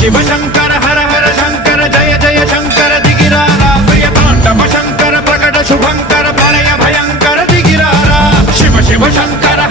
शिव शंकर हर हर शंकर जय जय शंकर दिगिरारा प्रिय तांडव शंकर प्रकट शुभंकर प्रलय भयंकर दिगिरारा शिव शिव शंकर